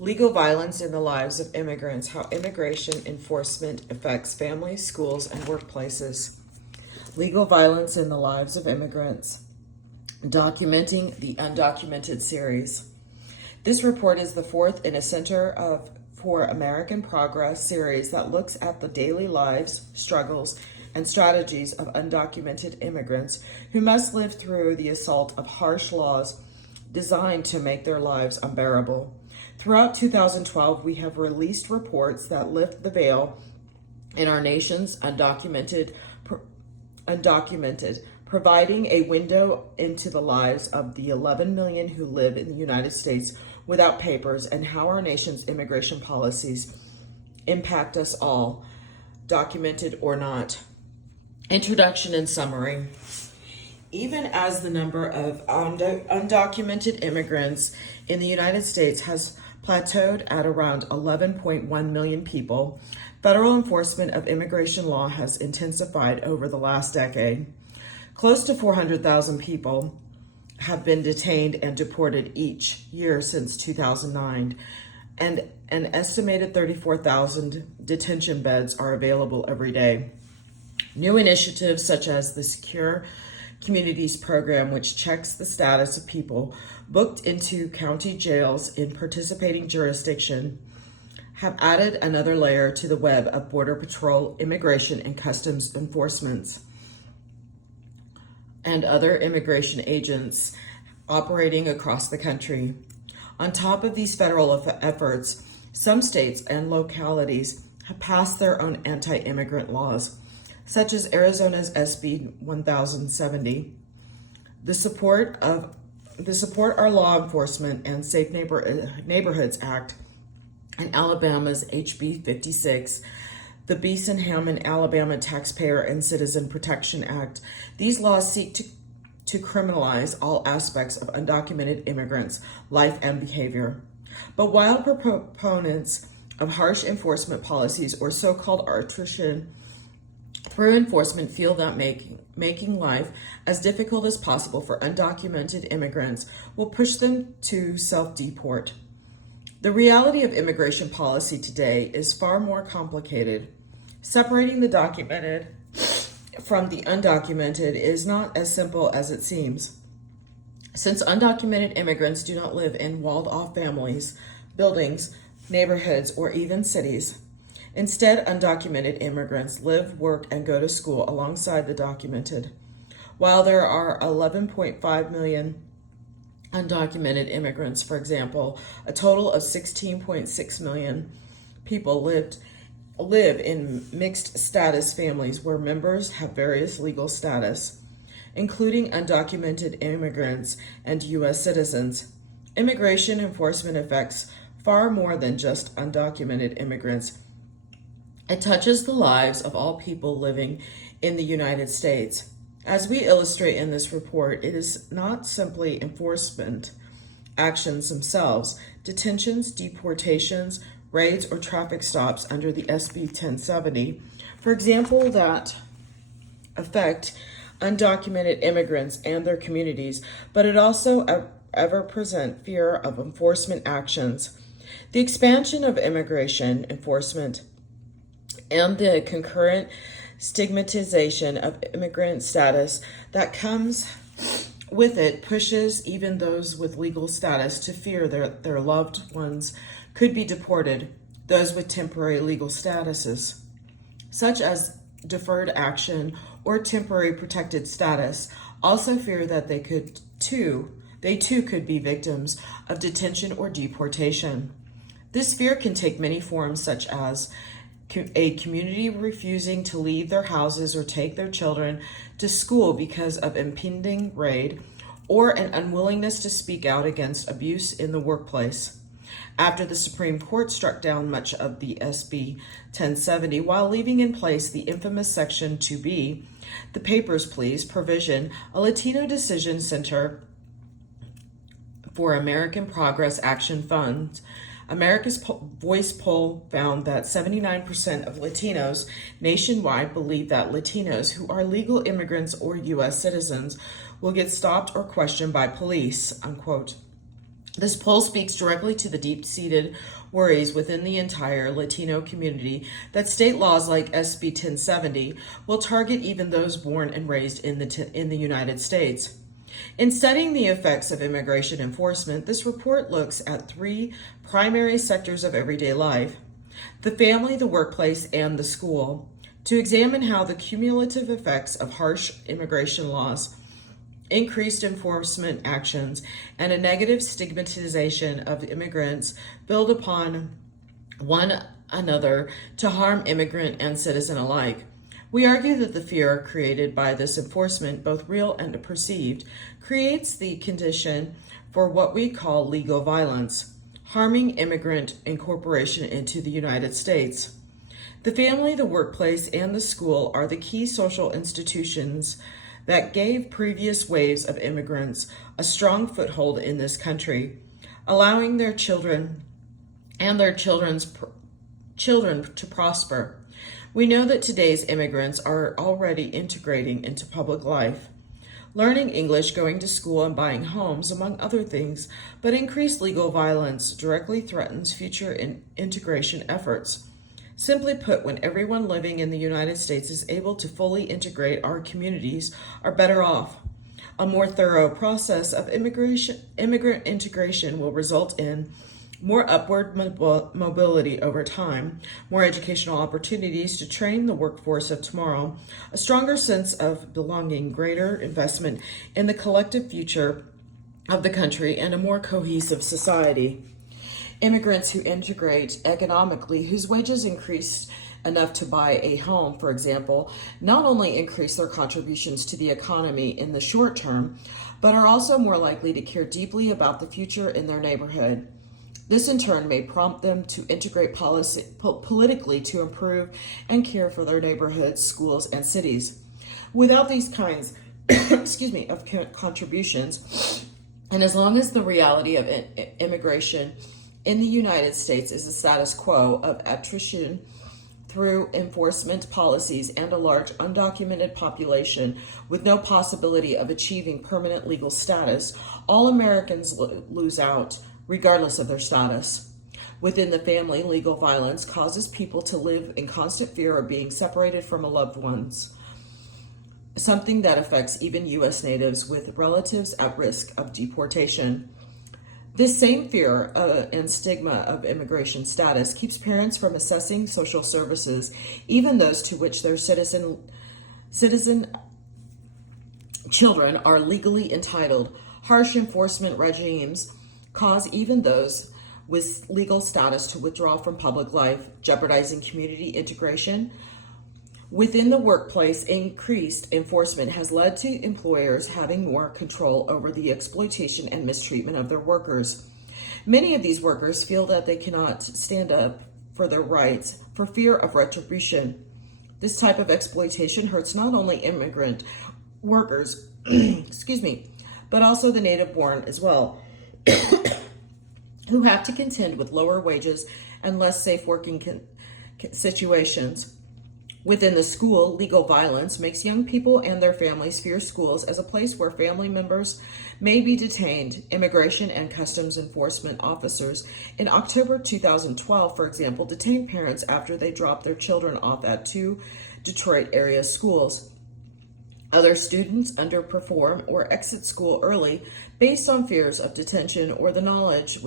Legal violence in the lives of immigrants, how immigration enforcement affects families, schools, and workplaces. Legal violence in the lives of immigrants, documenting the undocumented series. This report is the fourth in a for American Progress series that looks at the daily lives, struggles, and strategies of undocumented immigrants who must live through the assault of harsh laws designed to make their lives unbearable. Throughout 2012, we have released reports that lift the veil in our nation's undocumented, providing a window into the lives of the 11 million who live in the United States without papers and how our nation's immigration policies impact us all, documented or not. Introduction and summary. Even as the number of undocumented immigrants in the United States has plateaued at around 11.1 million people, federal enforcement of immigration law has intensified over the last decade. Close to 400,000 people have been detained and deported each year since 2009, and an estimated 34,000 detention beds are available every day. New initiatives such as the Secure Communities program, which checks the status of people booked into county jails in participating jurisdiction, have added another layer to the web of Border Patrol, immigration, and customs enforcements and other immigration agents operating across the country. On top of these federal efforts, some states and localities have passed their own anti-immigrant laws, such as Arizona's SB 1070. The support our law enforcement and Safe Neighborhoods Act, and Alabama's HB 56, the Beeson-Hammond Alabama Taxpayer and Citizen Protection Act. These laws seek to criminalize all aspects of undocumented immigrants' life and behavior. But while proponents of harsh enforcement policies or so-called attrition through enforcement feel that making life as difficult as possible for undocumented immigrants will push them to self-deport. The reality of immigration policy today is far more complicated. Separating the documented from the undocumented is not as simple as it seems. Since undocumented immigrants do not live in walled-off families, buildings, neighborhoods, or even cities. Instead, undocumented immigrants live, work, and go to school alongside the documented. While there are 11.5 million undocumented immigrants, for example, a total of 16.6 million people live in mixed status families where members have various legal status, including undocumented immigrants and U.S. citizens. Immigration enforcement affects far more than just undocumented immigrants. It touches the lives of all people living in the United States. As we illustrate in this report, it is not simply enforcement actions themselves, detentions, deportations, raids, or traffic stops under the SB 1070, for example, that affect undocumented immigrants and their communities, but it also ever present fear of enforcement actions. The expansion of immigration enforcement and the concurrent stigmatization of immigrant status that comes with it pushes even those with legal status to fear their loved ones could be deported. Those with temporary legal statuses, such as deferred action or temporary protected status, also fear that they too could be victims of detention or deportation. This fear can take many forms, such as a community refusing to leave their houses or take their children to school because of impending raid, or an unwillingness to speak out against abuse in the workplace. After the Supreme Court struck down much of the SB 1070 while leaving in place the infamous Section 2B, the Papers, Please provision, a Latino Decision Center for American Progress Action Fund, America's Voice poll found that 79% of Latinos nationwide believe that Latinos who are legal immigrants or U.S. citizens will get stopped or questioned by police, unquote. This poll speaks directly to the deep-seated worries within the entire Latino community that state laws like SB 1070 will target even those born and raised in the United States. In studying the effects of immigration enforcement, this report looks at three primary sectors of everyday life: the family, the workplace, and the school, to examine how the cumulative effects of harsh immigration laws, increased enforcement actions, and a negative stigmatization of immigrants build upon one another to harm immigrant and citizen alike. We argue that the fear created by this enforcement, both real and perceived, creates the condition for what we call legal violence, harming immigrant incorporation into the United States. The family, the workplace, and the school are the key social institutions that gave previous waves of immigrants a strong foothold in this country, allowing their children and their children's children to prosper. We know that today's immigrants are already integrating into public life, learning English, going to school, and buying homes, among other things, but increased legal violence directly threatens future integration efforts. Simply put, when everyone living in the United States is able to fully integrate, our communities are better off. A more thorough process of immigrant integration will result in more upward mobility over time, more educational opportunities to train the workforce of tomorrow, a stronger sense of belonging, greater investment in the collective future of the country, and a more cohesive society. Immigrants who integrate economically, whose wages increase enough to buy a home, for example, not only increase their contributions to the economy in the short term, but are also more likely to care deeply about the future in their neighborhood. This in turn may prompt them to integrate politically to improve and care for their neighborhoods, schools, and cities. Without these kinds of contributions, and as long as the reality of immigration in the United States is the status quo of attrition through enforcement policies and a large undocumented population with no possibility of achieving permanent legal status, all Americans lose out, regardless of their status. Within the family, legal violence causes people to live in constant fear of being separated from loved ones, something that affects even U.S. natives with relatives at risk of deportation. This same fear and stigma of immigration status keeps parents from assessing social services, even those to which their citizen children are legally entitled. Harsh enforcement regimes cause even those with legal status to withdraw from public life, jeopardizing community integration. Within the workplace, increased enforcement has led to employers having more control over the exploitation and mistreatment of their workers. Many of these workers feel that they cannot stand up for their rights for fear of retribution. This type of exploitation hurts not only immigrant workers, but also the native-born as well, who have to contend with lower wages and less safe working situations. Within the school, legal violence makes young people and their families fear schools as a place where family members may be detained. Immigration and Customs Enforcement officers in October 2012, for example, detained parents after they dropped their children off at 2 Detroit area schools. Other students underperform or exit school early based on fears of detention or the knowledge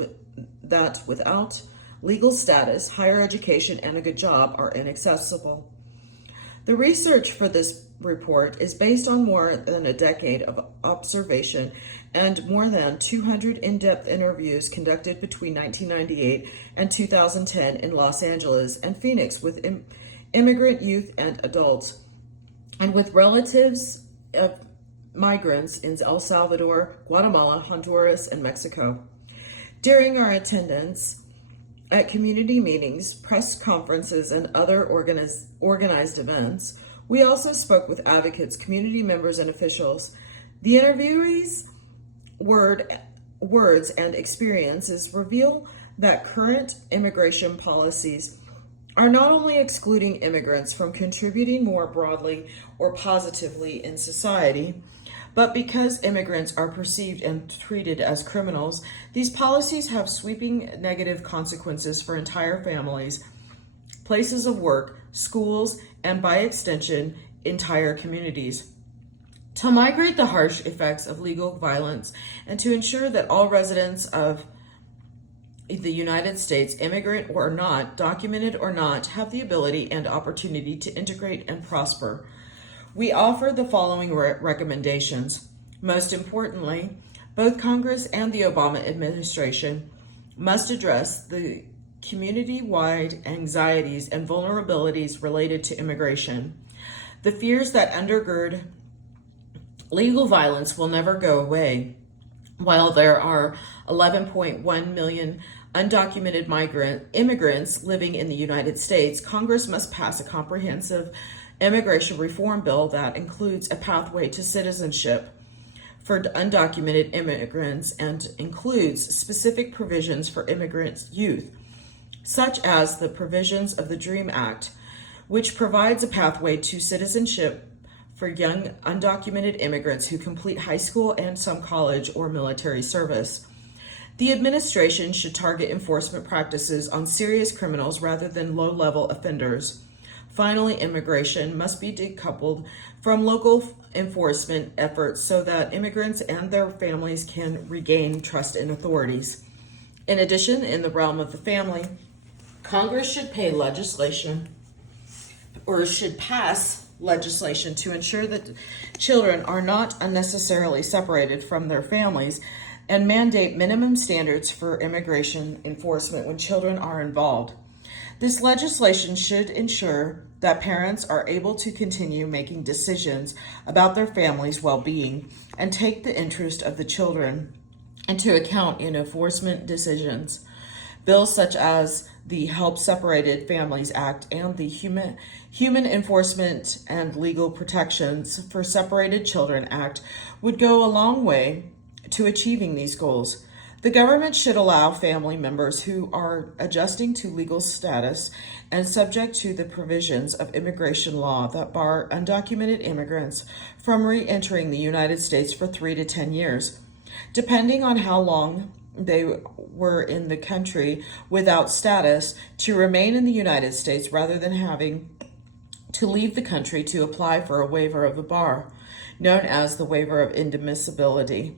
that without legal status, higher education, and a good job are inaccessible. The research for this report is based on more than a decade of observation and more than 200 in-depth interviews conducted between 1998 and 2010 in Los Angeles and Phoenix with immigrant youth and adults, and with relatives of migrants in El Salvador, Guatemala, Honduras, and Mexico. During our attendance at community meetings, press conferences, and other organized events, we also spoke with advocates, community members, and officials. The interviewees' words and experiences reveal that current immigration policies are not only excluding immigrants from contributing more broadly or positively in society, But because immigrants are perceived and treated as criminals, these policies have sweeping negative consequences for entire families, places of work, schools, and by extension, entire communities. To migrate the harsh effects of legal violence and to ensure that all residents of the United States, immigrant or not, documented or not, have the ability and opportunity to integrate and prosper, we offer the following recommendations. Most importantly, both Congress and the Obama administration must address the community-wide anxieties and vulnerabilities related to immigration. The fears that undergird legal violence will never go away. While there are 11.1 million undocumented immigrants living in the United States, Congress must pass a comprehensive immigration reform bill that includes a pathway to citizenship for undocumented immigrants and includes specific provisions for immigrant youth, such as the provisions of the DREAM Act, which provides a pathway to citizenship for young undocumented immigrants who complete high school and some college or military service. The administration should target enforcement practices on serious criminals rather than low-level offenders. Finally, immigration must be decoupled from local enforcement efforts so that immigrants and their families can regain trust in authorities. In addition, in the realm of the family, Congress should pass legislation to ensure that children are not unnecessarily separated from their families and mandate minimum standards for immigration enforcement when children are involved. This legislation should ensure that parents are able to continue making decisions about their family's well-being and take the interest of the children into account in enforcement decisions. Bills such as the Help Separated Families Act and the Human Enforcement and Legal Protections for Separated Children Act would go a long way to achieving these goals. The government should allow family members who are adjusting to legal status and subject to the provisions of immigration law that bar undocumented immigrants from re-entering the United States for 3 to 10 years, depending on how long they were in the country without status, to remain in the United States rather than having to leave the country to apply for a waiver of the bar, known as the waiver of inadmissibility.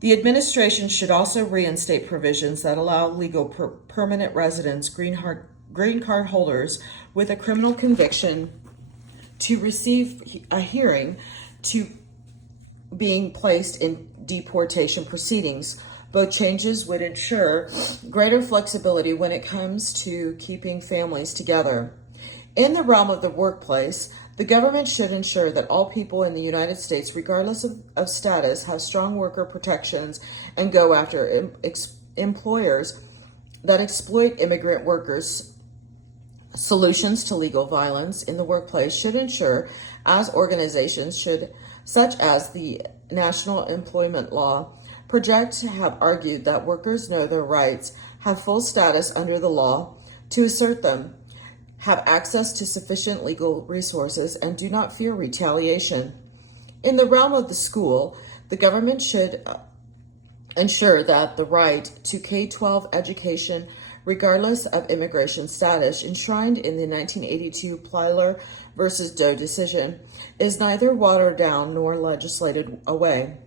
The administration should also reinstate provisions that allow legal permanent residents, green card holders with a criminal conviction to receive a hearing to being placed in deportation proceedings. Both changes would ensure greater flexibility when it comes to keeping families together. In the realm of the workplace, the government should ensure that all people in the United States, regardless of status, have strong worker protections and go after employers that exploit immigrant workers. Solutions to legal violence in the workplace should ensure, as organizations should, such as the National Employment Law Project, have argued that workers know their rights, have full status under the law to assert them, have access to sufficient legal resources, and do not fear retaliation. In the realm of the school, the government should ensure that the right to K-12 education, regardless of immigration status, enshrined in the 1982 Plyler versus Doe decision, is neither watered down nor legislated away.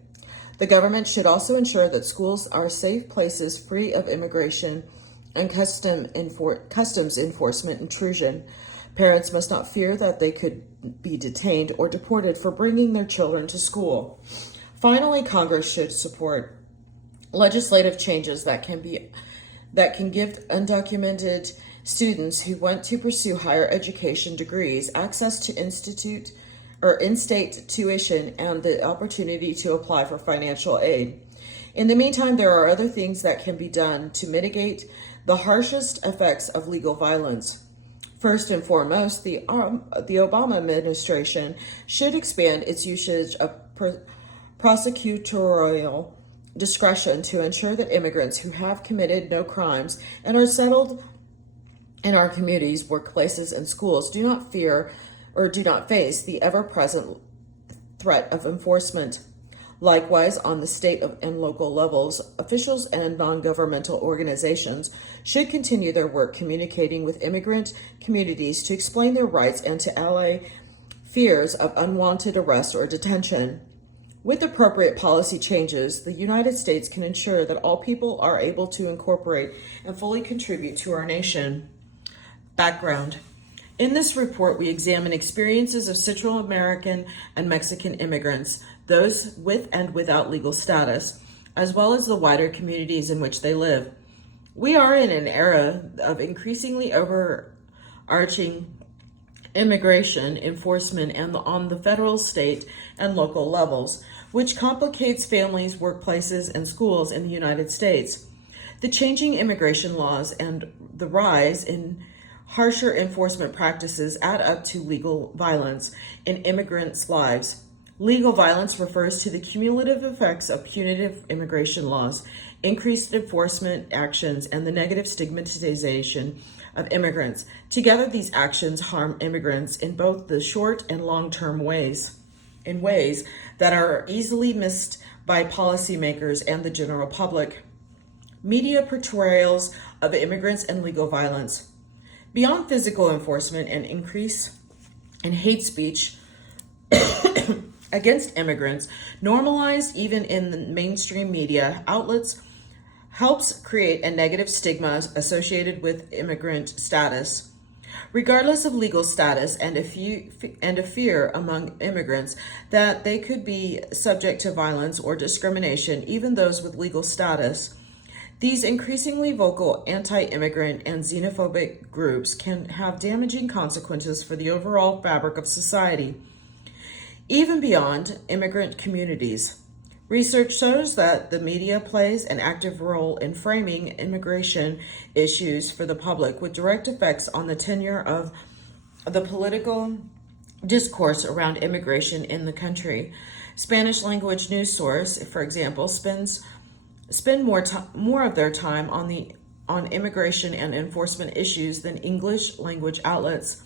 The government should also ensure that schools are safe places free of immigration and customs enforcement intrusion. Parents must not fear that they could be detained or deported for bringing their children to school. Finally, Congress should support legislative changes that can give undocumented students who want to pursue higher education degrees access to in-state tuition and the opportunity to apply for financial aid. In the meantime, there are other things that can be done to mitigate the harshest effects of legal violence. First and foremost, the Obama administration should expand its usage of prosecutorial discretion to ensure that immigrants who have committed no crimes and are settled in our communities, workplaces, and schools do not fear or do not face the ever-present threat of enforcement. Likewise, on the state and local levels, officials and non-governmental organizations should continue their work communicating with immigrant communities to explain their rights and to allay fears of unwanted arrest or detention. With appropriate policy changes, the United States can ensure that all people are able to incorporate and fully contribute to our nation. Background. In this report, we examine experiences of Central American and Mexican immigrants, those with and without legal status, as well as the wider communities in which they live. We are in an era of increasingly overarching immigration enforcement and on the federal, state, and local levels, which complicates families, workplaces, and schools in the United States. The changing immigration laws and the rise in harsher enforcement practices add up to legal violence in immigrants' lives. Legal violence refers to the cumulative effects of punitive immigration laws, increased enforcement actions, and the negative stigmatization of immigrants. Together, these actions harm immigrants in both the short and long-term ways, in ways that are easily missed by policymakers and the general public. Media portrayals of immigrants and legal violence. Beyond physical enforcement and increase in hate speech against immigrants, normalized even in the mainstream media outlets, helps create a negative stigma associated with immigrant status. Regardless of legal status and a fear among immigrants that they could be subject to violence or discrimination, even those with legal status, these increasingly vocal anti-immigrant and xenophobic groups can have damaging consequences for the overall fabric of society, even beyond immigrant communities. Research shows that the media plays an active role in framing immigration issues for the public, with direct effects on the tenure of the political discourse around immigration in the country. Spanish language news source, for example, spend more of their time on immigration and enforcement issues than English language outlets,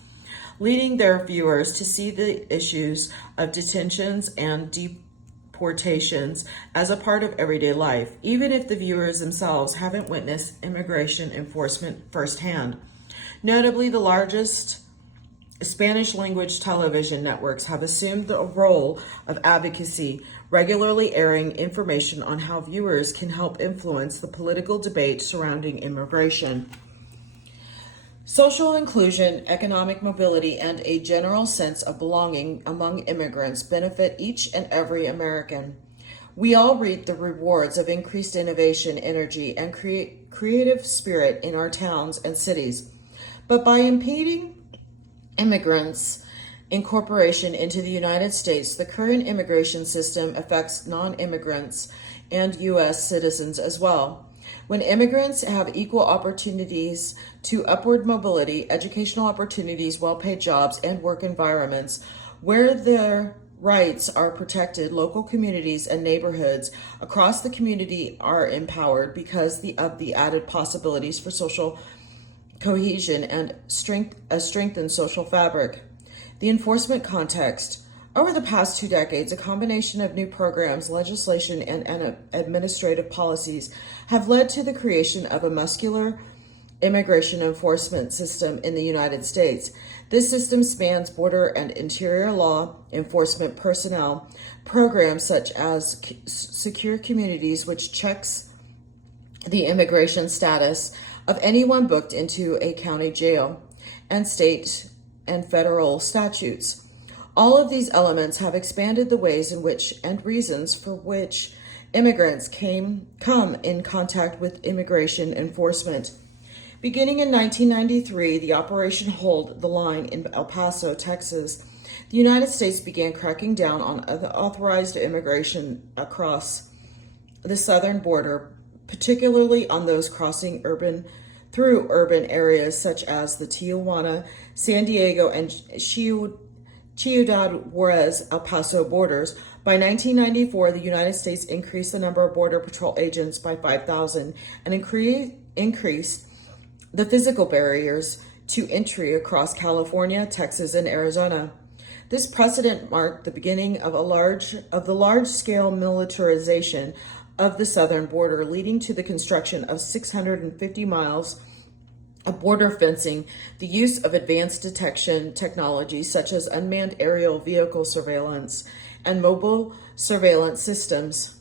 leading their viewers to see the issues of detentions and deportations as a part of everyday life, even if the viewers themselves haven't witnessed immigration enforcement firsthand. Notably, the largest Spanish language television networks have assumed the role of advocacy, regularly airing information on how viewers can help influence the political debate surrounding immigration. Social inclusion, economic mobility, and a general sense of belonging among immigrants benefit each and every American. We all reap the rewards of increased innovation, energy, and creative spirit in our towns and cities. But by impeding immigrants' incorporation into the United States, the current immigration system affects non-immigrants and U.S. citizens as well. When immigrants have equal opportunities to upward mobility, educational opportunities, well-paid jobs, and work environments where their rights are protected, local communities and neighborhoods across the community are empowered because of the added possibilities for social cohesion and a strengthened social fabric. The enforcement context. Over the past 2 decades, a combination of new programs, legislation, and administrative policies have led to the creation of a muscular immigration enforcement system in the United States. This system spans border and interior law enforcement personnel, programs such as Secure Communities, which checks the immigration status of anyone booked into a county jail, and state and federal statutes. All of these elements have expanded the ways in which and reasons for which immigrants come in contact with immigration enforcement. Beginning in 1993, the Operation Hold the Line in El Paso, Texas, the United States began cracking down on unauthorized immigration across the southern border, particularly on those crossing through urban areas such as the Tijuana, San Diego, and Ciudad Juarez, El Paso borders. By 1994, the United States increased the number of Border Patrol agents by 5,000 and increased the physical barriers to entry across California, Texas, and Arizona. This precedent marked the beginning of the large-scale militarization of the southern border, leading to the construction of 650 miles of border fencing, the use of advanced detection technologies such as unmanned aerial vehicle surveillance and mobile surveillance systems.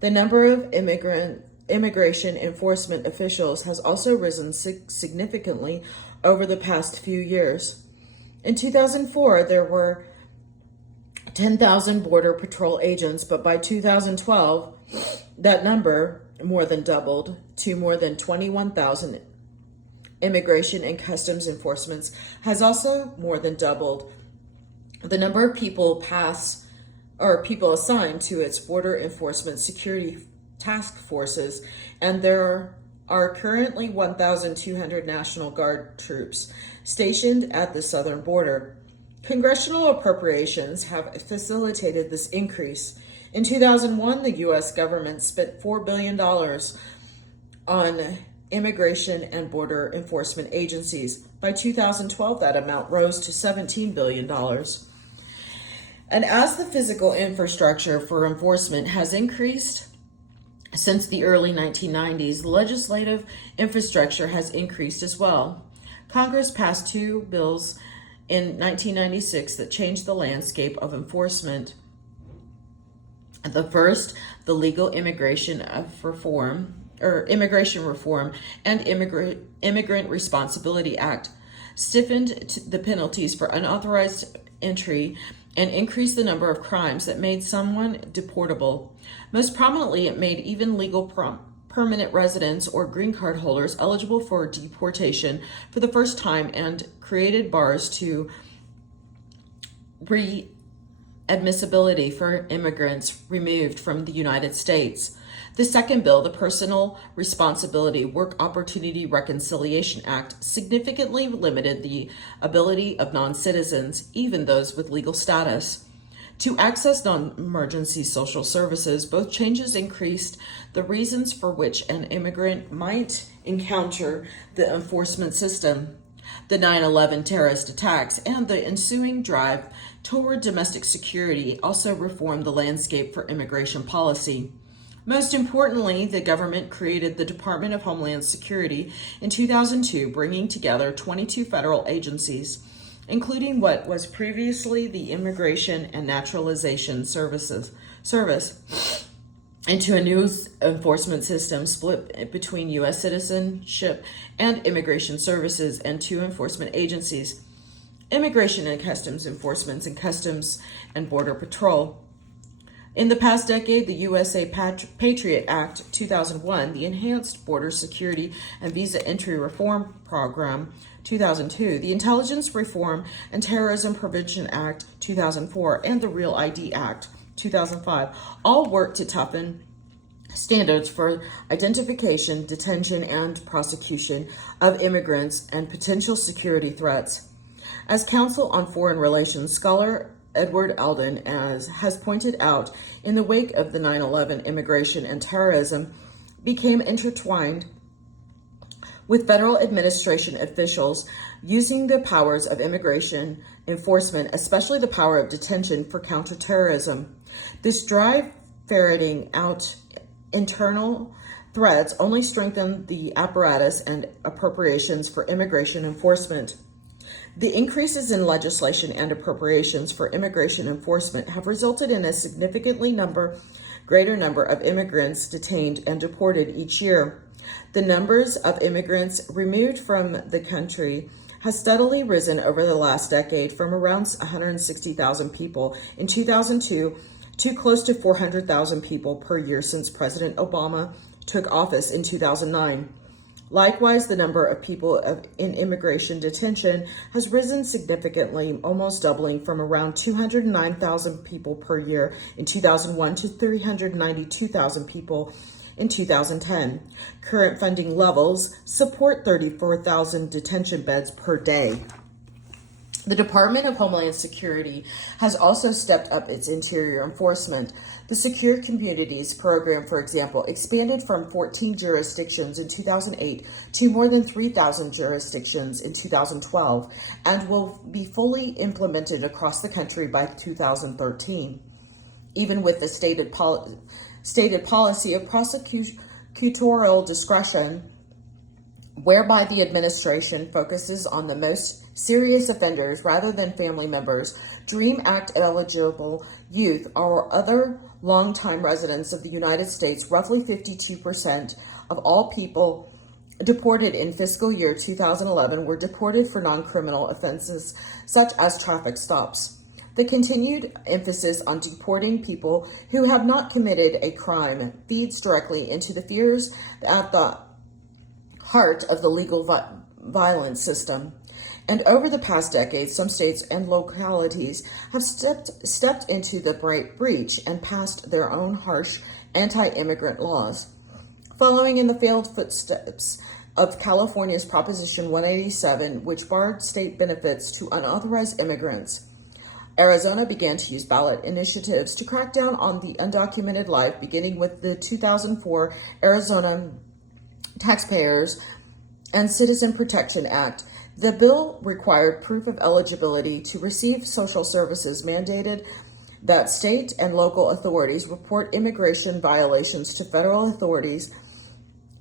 The number of immigration enforcement officials has also risen significantly over the past few years. In 2004, there were 10,000 Border Patrol agents, but by 2012, that number more than doubled to more than 21,000. Immigration and Customs Enforcement has also more than doubled. The number of people assigned to its border enforcement security task forces, and there are currently 1,200 National Guard troops stationed at the southern border. Congressional appropriations have facilitated this increase. In 2001, the U.S. government spent $4 billion on immigration and border enforcement agencies. By 2012, that amount rose to $17 billion. And as the physical infrastructure for enforcement has increased since the early 1990s, the legislative infrastructure has increased as well. Congress passed two bills in 1996 that changed the landscape of enforcement. The first, the Legal Immigration Reform and Immigrant Responsibility Act, stiffened the penalties for unauthorized entry and increased the number of crimes that made someone deportable. Most prominently, it made even legal permanent residents or green card holders eligible for deportation for the first time and created bars to readmissibility for immigrants removed from the United States. The second bill, the Personal Responsibility Work Opportunity Reconciliation Act, significantly limited the ability of non-citizens, even those with legal status, to access non-emergency social services. Both changes increased the reasons for which an immigrant might encounter the enforcement system. The 9/11 terrorist attacks and the ensuing drive toward domestic security also reformed the landscape for immigration policy. Most importantly, the government created the Department of Homeland Security in 2002, bringing together 22 federal agencies, including what was previously the Immigration and Naturalization Service, into a new enforcement system split between U.S. citizenship and immigration services and two enforcement agencies, Immigration and Customs Enforcement and Customs and Border Patrol. In the past decade, the USA Patriot Act 2001, the Enhanced Border Security and Visa Entry Reform Program 2002, the Intelligence Reform and Terrorism Prevention Act 2004, and the Real ID Act 2005 all work to toughen standards for identification, detention, and prosecution of immigrants and potential security threats. As Counsel on Foreign Relations scholar Edward Alden has pointed out, in the wake of the 9/11, immigration and terrorism became intertwined, with federal administration officials using the powers of immigration enforcement, especially the power of detention, for counterterrorism. This drive ferreting out internal threats only strengthened the apparatus and appropriations for immigration enforcement. The increases in legislation and appropriations for immigration enforcement have resulted in a significantly greater number of immigrants detained and deported each year. The numbers of immigrants removed from the country has steadily risen over the last decade, from around 160,000 people in 2002 to close to 400,000 people per year since President Obama took office in 2009. Likewise, the number of people in immigration detention has risen significantly, almost doubling from around 209,000 people per year in 2001 to 392,000 people in 2010. Current funding levels support 34,000 detention beds per day. The Department of Homeland Security has also stepped up its interior enforcement. The Secure Communities program, for example, expanded from 14 jurisdictions in 2008 to more than 3,000 jurisdictions in 2012 and will be fully implemented across the country by 2013. Even with the stated policy of prosecutorial discretion, whereby the administration focuses on the most serious offenders rather than family members, DREAM Act eligible youth or other longtime residents of the United States, roughly 52% of all people deported in fiscal year 2011 were deported for non-criminal offenses such as traffic stops. The continued emphasis on deporting people who have not committed a crime feeds directly into the fears at the heart of the legal violence system. And over the past decade, some states and localities have stepped into the breach and passed their own harsh anti-immigrant laws. Following in the failed footsteps of California's Proposition 187, which barred state benefits to unauthorized immigrants, Arizona began to use ballot initiatives to crack down on the undocumented life, beginning with the 2004 Arizona Taxpayers and Citizen Protection Act. The bill required proof of eligibility to receive social services, mandated that state and local authorities report immigration violations to federal authorities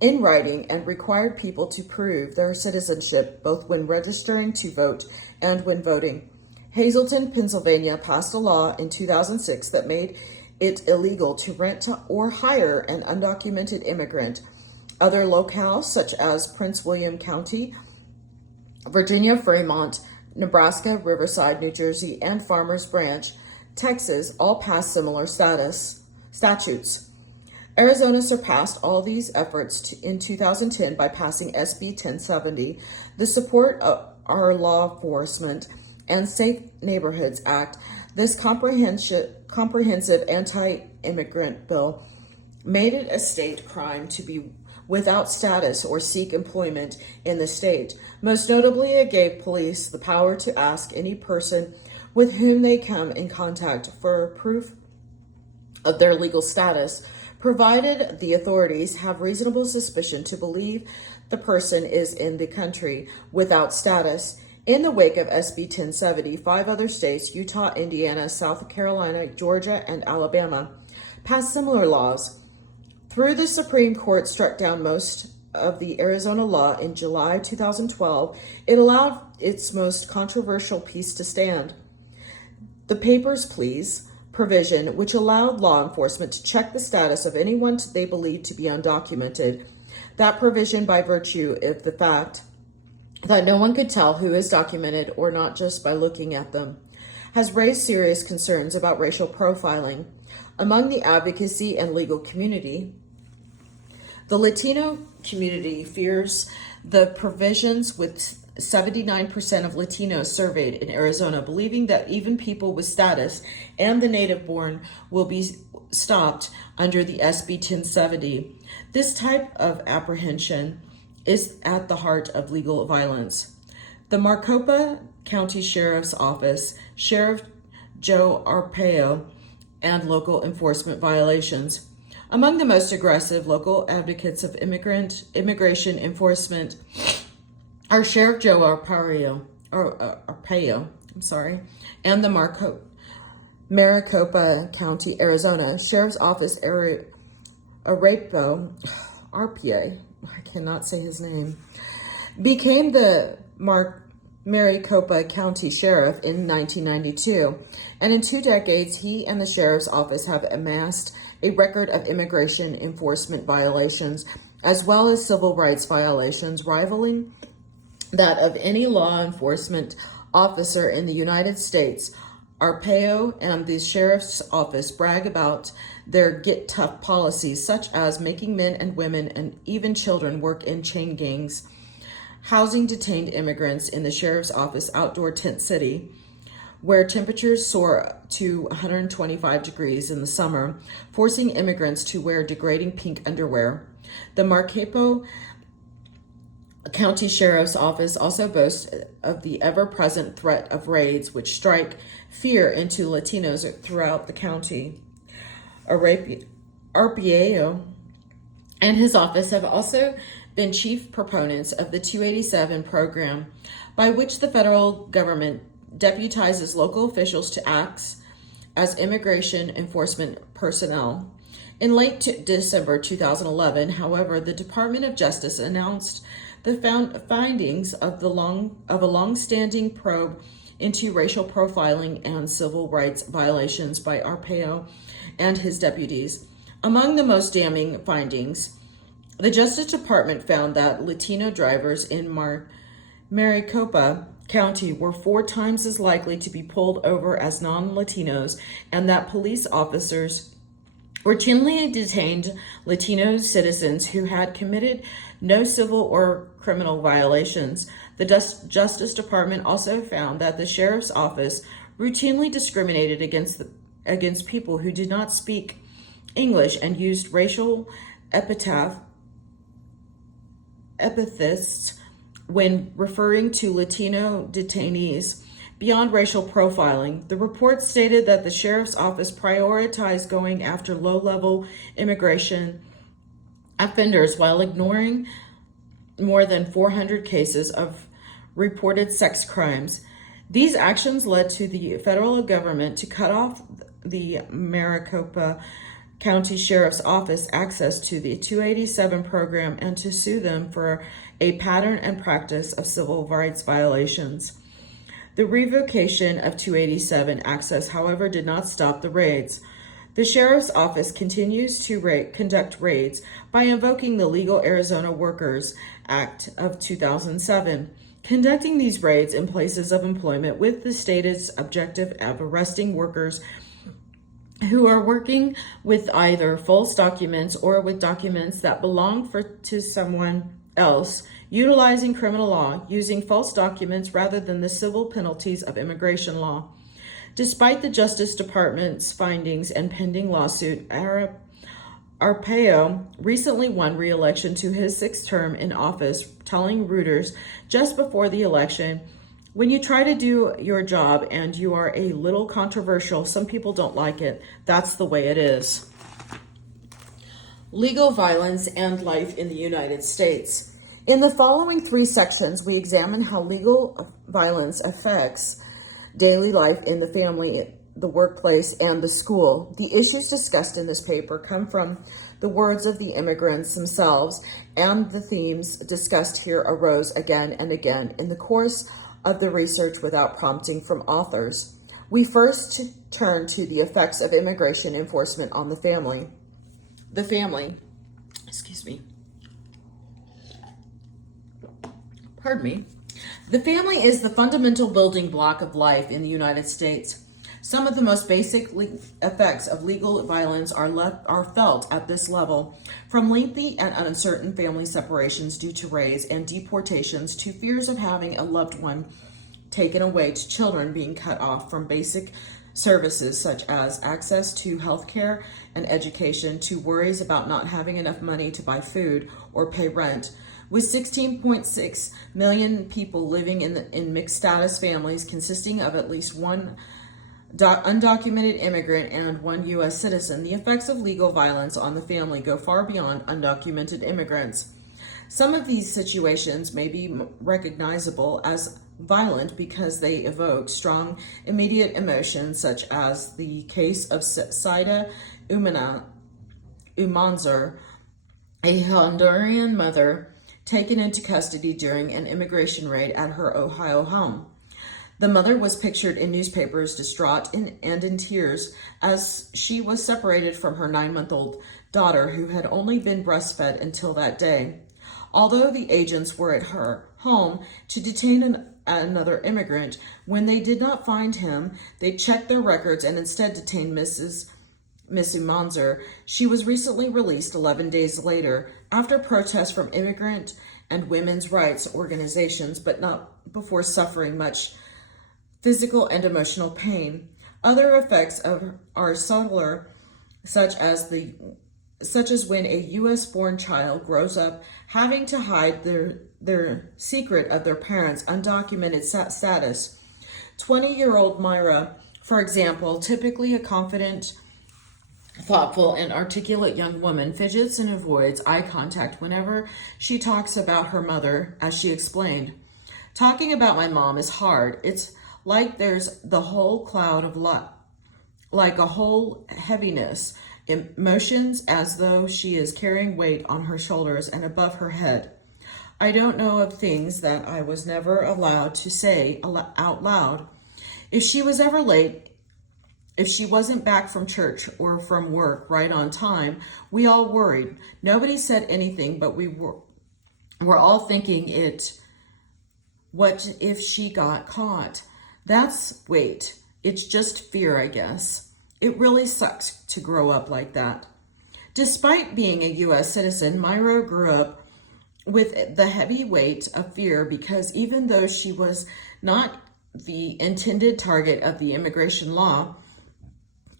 in writing, and required people to prove their citizenship both when registering to vote and when voting. Hazleton, Pennsylvania passed a law in 2006 that made it illegal to rent or hire an undocumented immigrant. Other locales, such as Prince William County, Virginia, Fremont, Nebraska, Riverside, New Jersey, and Farmers Branch, Texas, all passed similar statutes. Arizona surpassed all these efforts in 2010 by passing SB 1070, the Support of Our Law Enforcement and Safe Neighborhoods Act. This comprehensive anti-immigrant bill made it a state crime to be without status or seek employment in the state. Most notably, it gave police the power to ask any person with whom they come in contact for proof of their legal status, provided the authorities have reasonable suspicion to believe the person is in the country without status. In the wake of SB 1070, 5 other states, Utah, Indiana, South Carolina, Georgia, and Alabama, passed similar laws. Through the Supreme Court struck down most of the Arizona law in July 2012, it allowed its most controversial piece to stand. The Papers, Please provision, which allowed law enforcement to check the status of anyone they believed to be undocumented. That provision, by virtue of the fact that no one could tell who is documented or not just by looking at them, has raised serious concerns about racial profiling among the advocacy and legal community. The Latino community fears the provisions, with 79% of Latinos surveyed in Arizona believing that even people with status and the native born will be stopped under the SB 1070. This type of apprehension is at the heart of legal violence. The Maricopa County Sheriff's Office, Sheriff Joe Arpaio, and local enforcement violations. Among the most aggressive local advocates of immigration enforcement are Sheriff Joe Arpaio, and the Maricopa County, Arizona Sheriff's Office, Abrego, RPA, I cannot say his name, became the Maricopa County Sheriff in 1992, and in 2 decades, he and the Sheriff's Office have amassed a record of immigration enforcement violations, as well as civil rights violations, rivaling that of any law enforcement officer in the United States. Arpaio and the Sheriff's Office brag about their get tough policies, such as making men and women and even children work in chain gangs, housing detained immigrants in the Sheriff's Office outdoor tent city, where temperatures soar to 125 degrees in the summer, forcing immigrants to wear degrading pink underwear. The Maricopa A county sheriff's office also boasts of the ever-present threat of raids, which strike fear into Latinos throughout the county. Abrego and his office have also been chief proponents of the 287 program, by which the federal government deputizes local officials to act as immigration enforcement personnel. In late December 2011, however, the Department of Justice announced the findings of a long-standing probe into racial profiling and civil rights violations by Arpaio and his deputies. Among the most damning findings, the Justice Department found that Latino drivers in Maricopa County were 4 times as likely to be pulled over as non-Latinos, and that police officers routinely detained Latino citizens who had committed no civil or criminal violations. The Justice Department also found that the sheriff's office routinely discriminated against people who did not speak English and used racial epithets when referring to Latino detainees. Beyond racial profiling, the report stated that the sheriff's office prioritized going after low-level immigration offenders while ignoring more than 400 cases of reported sex crimes. These actions led to the federal government to cut off the Maricopa County Sheriff's Office access to the 287 program and to sue them for a pattern and practice of civil rights violations. The revocation of 287 access, however, did not stop the raids. The Sheriff's Office continues to conduct raids by invoking the Legal Arizona Workers Act of 2007, conducting these raids in places of employment with the stated objective of arresting workers who are working with either false documents or with documents that belong to someone else, utilizing criminal law, using false documents rather than the civil penalties of immigration law. Despite the Justice Department's findings and pending lawsuit, Arpaio recently won re-election to his 6th term in office, telling Reuters just before the election, "When you try to do your job and you are a little controversial, some people don't like it. That's the way it is." Legal violence and life in the United States. In the following 3 sections, we examine how legal violence affects daily life in the family, the workplace, and the school. The issues discussed in this paper come from the words of the immigrants themselves, and the themes discussed here arose again and again in the course of the research without prompting from authors. We first turn to the effects of immigration enforcement on the family. The family is the fundamental building block of life in the United States. Some of the most basic effects of legal violence are felt at this level, from lengthy and uncertain family separations due to raids and deportations to fears of having a loved one taken away to children being cut off from basic services such as access to health care and education to worries about not having enough money to buy food or pay rent. With 16.6 million people living in mixed status families consisting of at least one undocumented immigrant and one U.S. citizen, the effects of legal violence on the family go far beyond undocumented immigrants. Some of these situations may be recognizable as violent because they evoke strong immediate emotions, such as the case of Saida Umanzar, a Honduran mother taken into custody during an immigration raid at her Ohio home. The mother was pictured in newspapers distraught and in tears as she was separated from her 9-month-old daughter, who had only been breastfed until that day. Although the agents were at her home to detain another immigrant, when they did not find him, they checked their records and instead detained Miss Umanzar. She was recently released 11 days later after protests from immigrant and women's rights organizations, but not before suffering much physical and emotional pain. Other effects are subtler, such as the such as when a U.S.-born child grows up having to hide their secret of their parents' undocumented status. 20-year-old Myra, for example, typically a confident, thoughtful, and articulate young woman, fidgets and avoids eye contact whenever she talks about her mother, as she explained. Talking about my mom is hard. It's like there's the whole cloud of like a whole heaviness, emotions as though she is carrying weight on her shoulders and above her head. I don't know of things that I was never allowed to say out loud. If she was ever late, if she wasn't back from church or from work right on time, we all worried. Nobody said anything, but we're all thinking what if she got caught? It's just fear, I guess. It really sucks to grow up like that. Despite being a U.S. citizen, Myra grew up with the heavy weight of fear because even though she was not the intended target of the immigration law,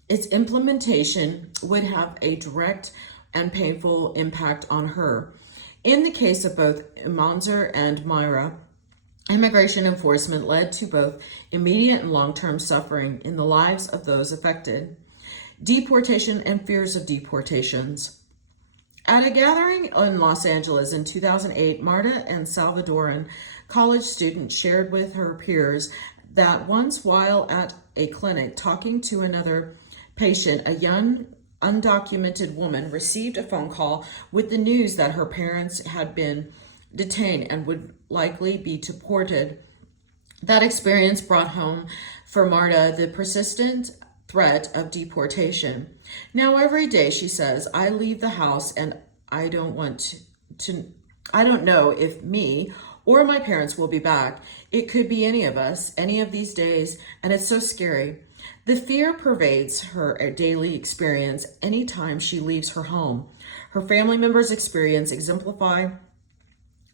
its implementation would have a direct and painful impact on her. In the case of both Imanzer and Myra, immigration enforcement led to both immediate and long-term suffering in the lives of those affected. Deportation and fears of deportations. At a gathering in Los Angeles in 2008, Marta, an Salvadoran college student, shared with her peers that once while at a clinic talking to another patient, a young undocumented woman received a phone call with the news that her parents had been detained and would likely be deported. That experience brought home for Marta the persistent threat of deportation. Now every day, she says, I leave the house and I don't know if me or my parents will be back. It could be any of us, any of these days, and it's so scary. The fear pervades her daily experience anytime she leaves her home. Her family members' experience exemplify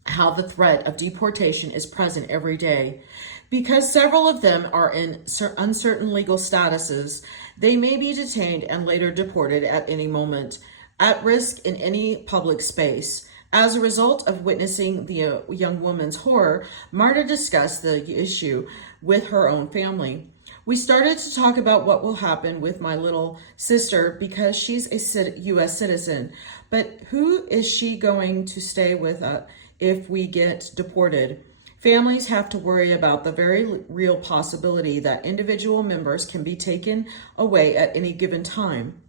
how the threat of deportation is present every day. Because several of them are in uncertain legal statuses, they may be detained and later deported at any moment, at risk in any public space. As a result of witnessing the young woman's horror, Marta discussed the issue with her own family. We started to talk about what will happen with my little sister because she's a U.S. citizen. But who is she going to stay with if we get deported? Families have to worry about the very real possibility that individual members can be taken away at any given time.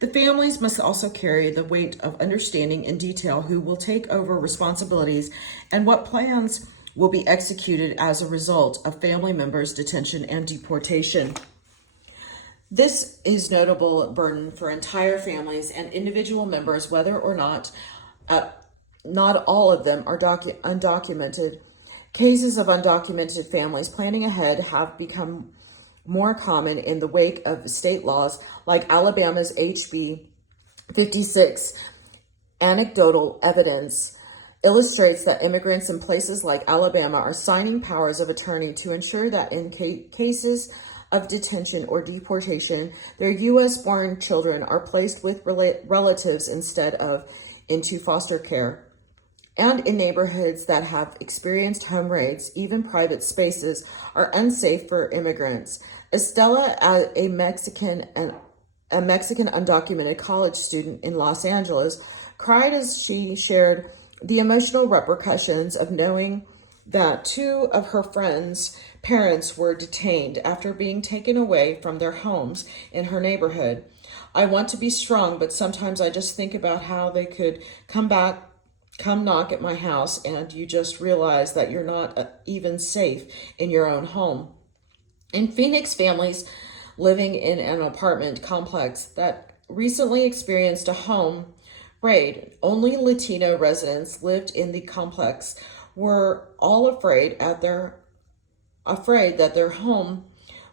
The families must also carry the weight of understanding in detail who will take over responsibilities and what plans will be executed as a result of family members' detention and deportation. This is notable burden for entire families and individual members, whether or not all of them are undocumented. Cases of undocumented families planning ahead have become more common in the wake of state laws like Alabama's HB 56. Anecdotal evidence illustrates that immigrants in places like Alabama are signing powers of attorney to ensure that in cases of detention or deportation, their U.S.-born children are placed with relatives instead of into foster care. And in neighborhoods that have experienced home raids, even private spaces are unsafe for immigrants. Estella, a Mexican undocumented college student in Los Angeles, cried as she shared the emotional repercussions of knowing that two of her friends' parents were detained after being taken away from their homes in her neighborhood. I want to be strong, but sometimes I just think about how they could come knock at my house, and you just realize that you're not even safe in your own home. In Phoenix, families living in an apartment complex that recently experienced a home raid, only Latino residents lived in the complex, were all afraid that their home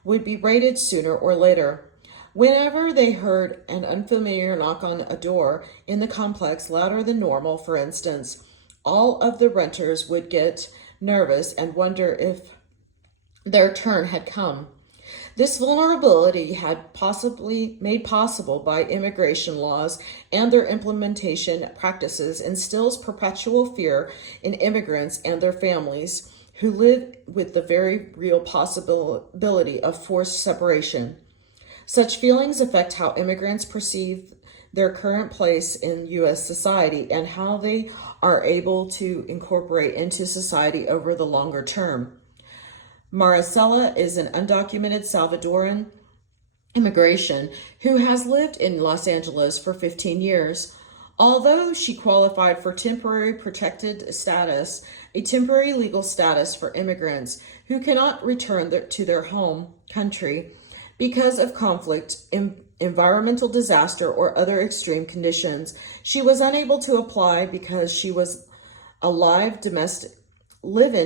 would be raided sooner or later. Whenever they heard an unfamiliar knock on a door in the complex, louder than normal, for instance, all of the renters would get nervous and wonder if their turn had come. This vulnerability had possibly made possible by immigration laws and their implementation practices instills perpetual fear in immigrants and their families who live with the very real possibility of forced separation. Such feelings affect how immigrants perceive their current place in U.S. society and how they are able to incorporate into society over the longer term. Maricela is an undocumented Salvadoran immigration who has lived in Los Angeles for 15 years. Although she qualified for temporary protected status, a temporary legal status for immigrants who cannot return to their home country because of conflict, environmental disaster, or other extreme conditions, she was unable to apply because she was a live-in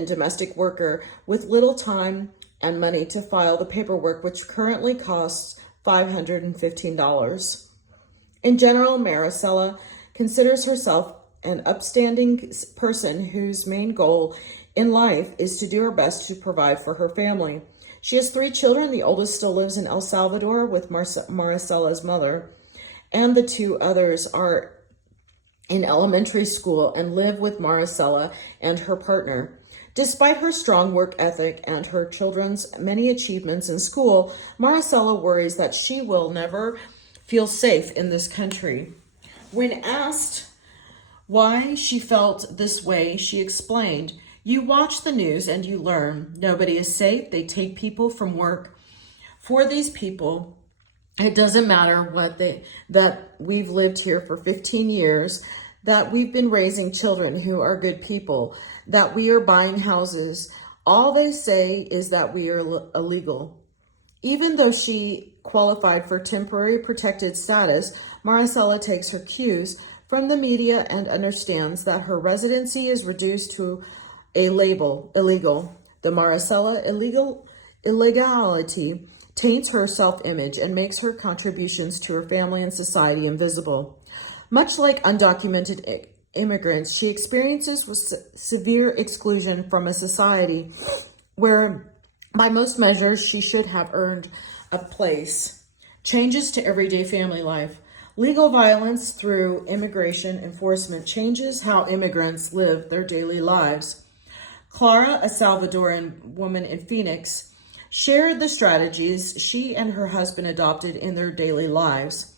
domestic worker with little time and money to file the paperwork, which currently costs $515. In general, Maricela considers herself an upstanding person whose main goal in life is to do her best to provide for her family. She has 3 children. The oldest still lives in El Salvador with Maricela's mother, and the 2 others are in elementary school and live with Maricela and her partner. Despite her strong work ethic and her children's many achievements in school, Maricela worries that she will never feel safe in this country. When asked why she felt this way, she explained, "You watch the news and you learn. Nobody is safe. They take people from work. For these people, it doesn't matter that we've lived here for 15 years, that we've been raising children who are good people, that we are buying houses. All they say is that we are illegal." Even though she qualified for temporary protected status, Maricela takes her cues from the media and understands that her residency is reduced to a label, illegal. The Maricela illegality taints her self-image and makes her contributions to her family and society invisible. Much like undocumented immigrants, she experiences severe exclusion from a society where, by most measures, she should have earned a place. Changes to everyday family life. Legal violence through immigration enforcement changes how immigrants live their daily lives. Clara, a Salvadoran woman in Phoenix, shared the strategies she and her husband adopted in their daily lives.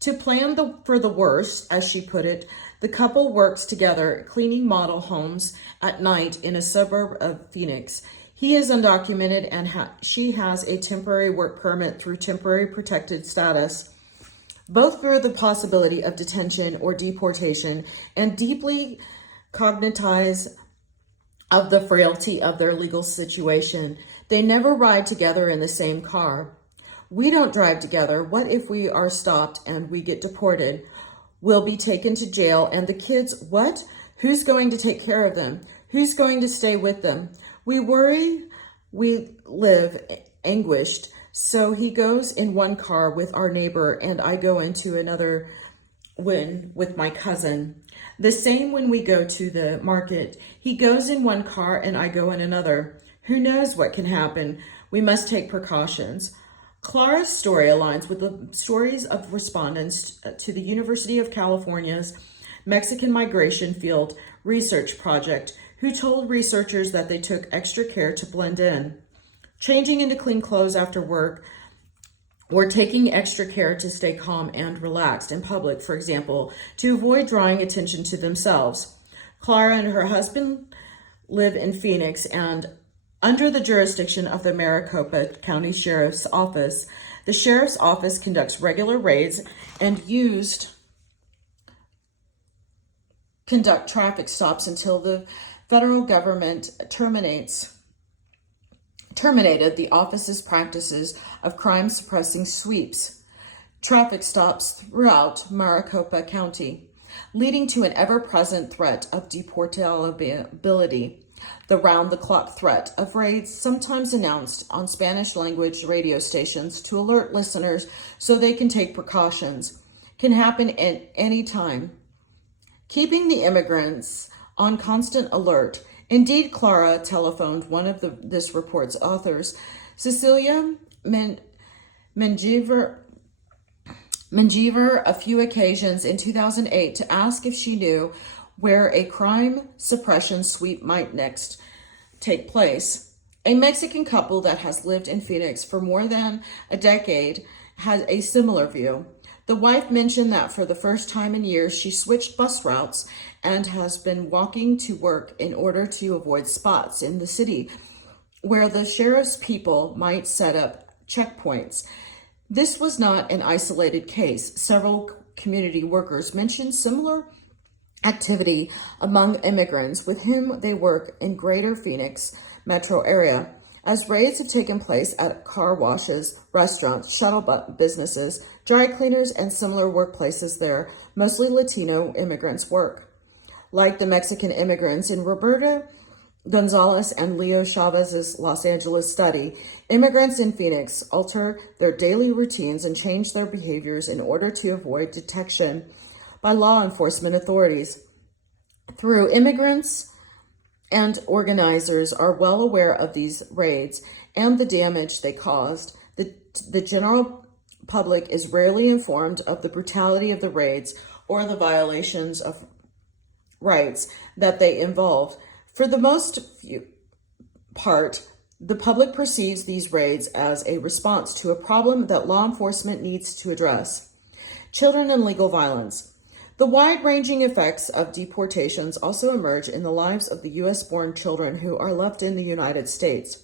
To plan for the worst, as she put it, the couple works together cleaning model homes at night in a suburb of Phoenix. He is undocumented and she has a temporary work permit through temporary protected status. Both fear the possibility of detention or deportation and deeply cognitize of the frailty of their legal situation. They never ride together in the same car. "We don't drive together. What if we are stopped and we get deported? We'll be taken to jail, and the kids, what? Who's going to take care of them? Who's going to stay with them? We worry, we live anguished." So he goes in one car with our neighbor, and I go into another with my cousin. The same when we go to the market. He goes in one car and I go in another. Who knows what can happen? We must take precautions. Clara's story aligns with the stories of respondents to the University of California's Mexican Migration Field Research Project, who told researchers that they took extra care to blend in, changing into clean clothes after work, or taking extra care to stay calm and relaxed in public, for example, to avoid drawing attention to themselves. Clara and her husband live in Phoenix and under the jurisdiction of the Maricopa County Sheriff's Office. The Sheriff's Office conducts regular raids and conduct traffic stops until the federal government terminated the office's practices of crime-suppressing sweeps, traffic stops throughout Maricopa County, leading to an ever-present threat of deportability. The round-the-clock threat of raids, sometimes announced on Spanish-language radio stations to alert listeners so they can take precautions, can happen at any time, keeping the immigrants on constant alert. Indeed, Clara telephoned one of this report's authors, Cecilia, Men- Menjivar a few occasions in 2008 to ask if she knew where a crime suppression sweep might next take place. A Mexican couple that has lived in Phoenix for more than a decade had a similar view. The wife mentioned that for the first time in years, she switched bus routes and has been walking to work in order to avoid spots in the city where the sheriff's people might set up checkpoints. This was not an isolated case. Several community workers mentioned similar activity among immigrants with whom they work in greater Phoenix metro area, as raids have taken place at car washes, restaurants, shuttle businesses, dry cleaners, and similar workplaces there. Mostly Latino immigrants work. Like the Mexican immigrants in Roberta Gonzalez and Leo Chavez's Los Angeles study, immigrants in Phoenix alter their daily routines and change their behaviors in order to avoid detection by law enforcement authorities. Through immigrants and organizers are well aware of these raids and the damage they caused. The general public is rarely informed of the brutality of the raids or the violations of rights that they involve. For the most part, the public perceives these raids as a response to a problem that law enforcement needs to address. Children and legal violence. The wide-ranging effects of deportations also emerge in the lives of the U.S.-born children who are left in the United States.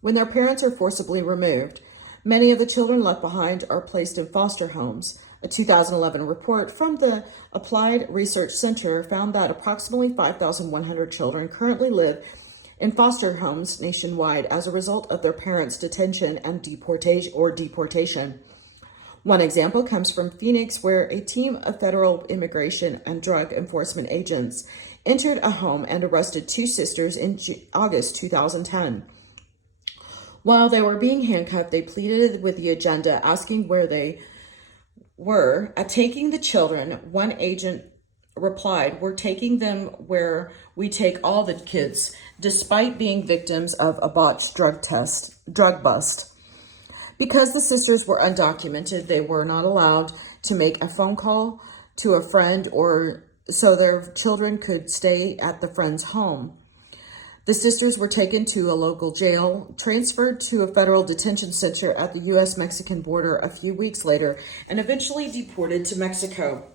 When their parents are forcibly removed, many of the children left behind are placed in foster homes. A 2011 report from the Applied Research Center found that approximately 5,100 children currently live in foster homes nationwide as a result of their parents' detention and deportation. One example comes from Phoenix, where a team of federal immigration and drug enforcement agents entered a home and arrested two sisters in August 2010. While they were being handcuffed, they pleaded with the agenda, asking where they were. At taking the children, one agent replied, "We're taking them where we take all the kids," despite being victims of a botched drug bust. Because the sisters were undocumented, they were not allowed to make a phone call to a friend or so their children could stay at the friend's home. The sisters were taken to a local jail, transferred to a federal detention center at the U.S.-Mexican border a few weeks later, and eventually deported to Mexico.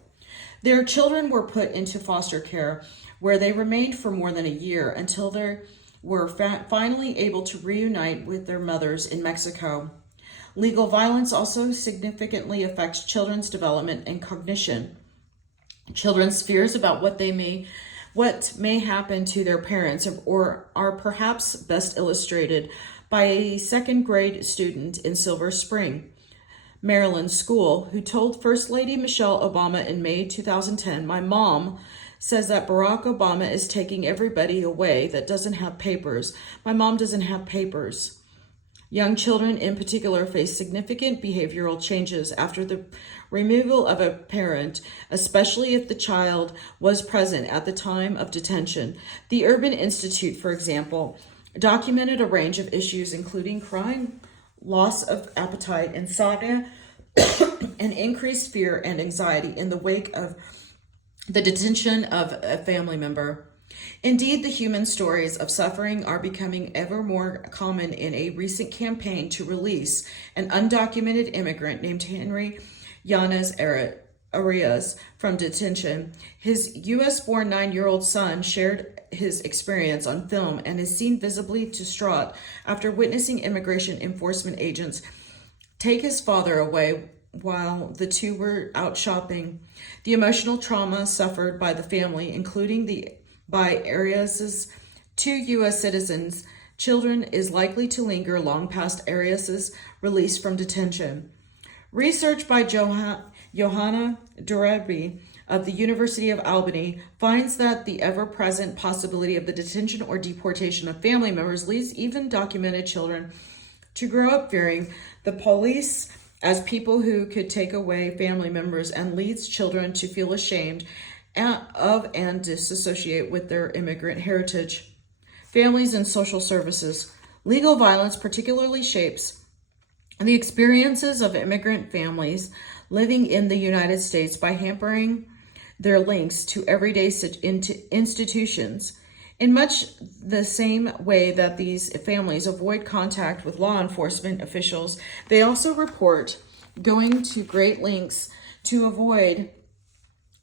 Their children were put into foster care, where they remained for more than a year until they were finally able to reunite with their mothers in Mexico. Legal violence also significantly affects children's development and cognition. Children's fears about what may happen to their parents or are perhaps best illustrated by a second grade student in Silver Spring, Maryland school, who told First Lady Michelle Obama in May 2010, "My mom says that Barack Obama is taking everybody away that doesn't have papers. My mom doesn't have papers." Young children in particular face significant behavioral changes after the removal of a parent, especially if the child was present at the time of detention. The Urban Institute, for example, documented a range of issues including crying, loss of appetite, insomnia, and increased fear and anxiety in the wake of the detention of a family member. Indeed, the human stories of suffering are becoming ever more common in a recent campaign to release an undocumented immigrant named Henry Yanez Arias from detention. His U.S.-born 9-year-old son shared his experience on film and is seen visibly distraught after witnessing immigration enforcement agents take his father away while the two were out shopping. The emotional trauma suffered by the family, including by Arias's two U.S. citizens' children, is likely to linger long past Arias's release from detention. Research by Johanna Durebi of the University of Albany finds that the ever-present possibility of the detention or deportation of family members leads even documented children to grow up fearing the police as people who could take away family members, and leads children to feel ashamed of and disassociate with their immigrant heritage. Families and social services. Legal violence particularly shapes the experiences of immigrant families living in the United States by hampering their links to everyday institutions. In much the same way that these families avoid contact with law enforcement officials, they also report going to great lengths to avoid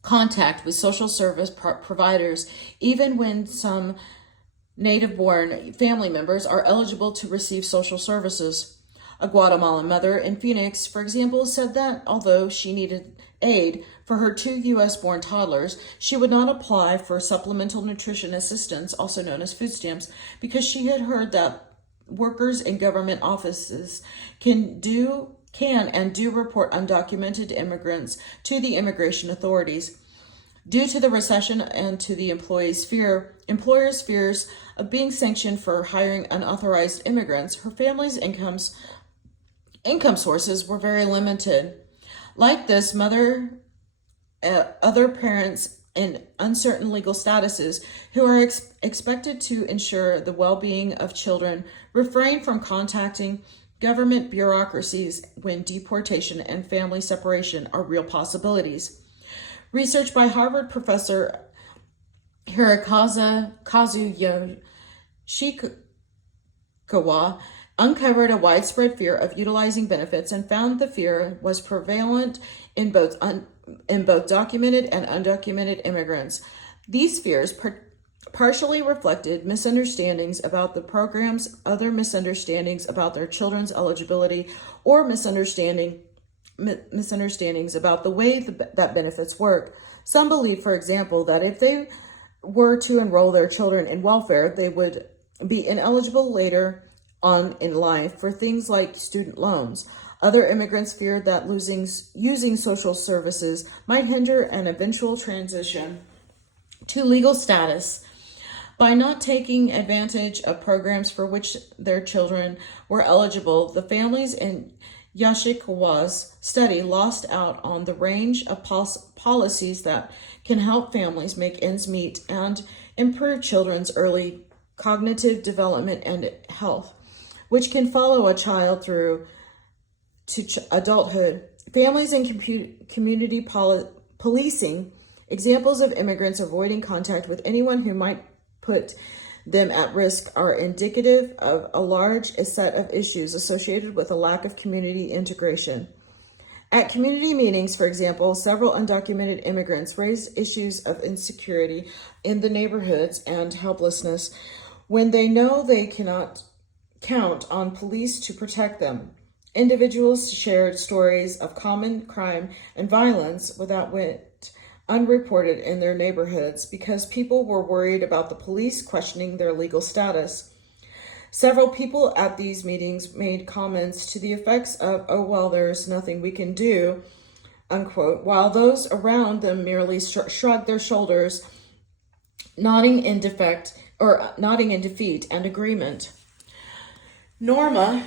contact with social service providers, even when some native-born family members are eligible to receive social services. A Guatemalan mother in Phoenix, for example, said that although she needed aid for her 2 U.S.-born toddlers, she would not apply for supplemental nutrition assistance, also known as food stamps, because she had heard that workers in government offices can and do report undocumented immigrants to the immigration authorities. Due to the recession and to the employers' fears of being sanctioned for hiring unauthorized immigrants, her family's income sources were very limited. Like this mother, other parents in uncertain legal statuses who are expected to ensure the well-being of children refrain from contacting government bureaucracies when deportation and family separation are real possibilities. Research by Harvard professor Hirokazu Yoshikawa uncovered a widespread fear of utilizing benefits and found the fear was prevalent in both documented and undocumented immigrants. These fears partially reflected misunderstandings about the programs, other misunderstandings about their children's eligibility, or misunderstandings about the way that benefits work. Some believe, for example, that if they were to enroll their children in welfare, they would be ineligible later on in life for things like student loans. Other immigrants feared that using social services might hinder an eventual transition to legal status. By not taking advantage of programs for which their children were eligible, the families in Yoshikawa's study lost out on the range of policies that can help families make ends meet and improve children's early cognitive development and health, which can follow a child through to adulthood. Families and community policing, examples of immigrants avoiding contact with anyone who might put them at risk, are indicative of a large set of issues associated with a lack of community integration. At community meetings, for example, several undocumented immigrants raised issues of insecurity in the neighborhoods and helplessness when they know they cannot count on police to protect them. Individuals shared stories of common crime and violence without wit unreported in their neighborhoods because people were worried about the police questioning their legal status. Several people at these meetings made comments to the effects of, "Oh, well, there's nothing we can do," unquote, while those around them merely shrugged their shoulders, nodding in defeat and agreement. Norma,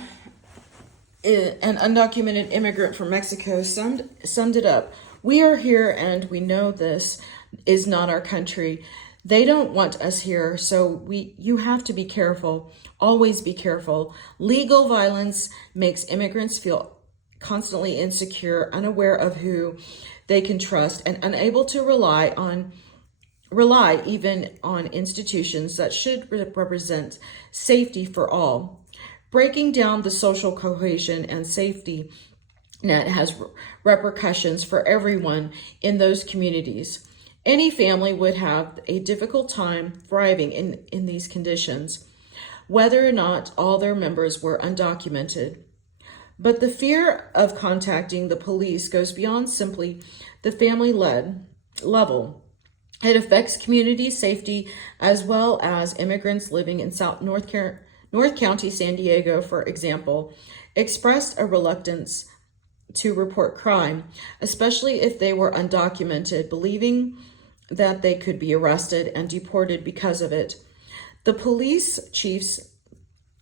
an undocumented immigrant from Mexico, summed it up. "We are here and we know this is not our country. They don't want us here, so you have to be careful. Always be careful. Legal violence makes immigrants feel constantly insecure, unaware of who they can trust, and unable to rely even on institutions that should represent safety for all. Breaking down the social cohesion and safety net has repercussions for everyone in those communities. Any family would have a difficult time thriving in these conditions, whether or not all their members were undocumented. But the fear of contacting the police goes beyond simply the family-led level. It affects community safety as well as immigrants living in North County, San Diego, for example, expressed a reluctance to report crime, especially if they were undocumented, believing that they could be arrested and deported because of it. The police chiefs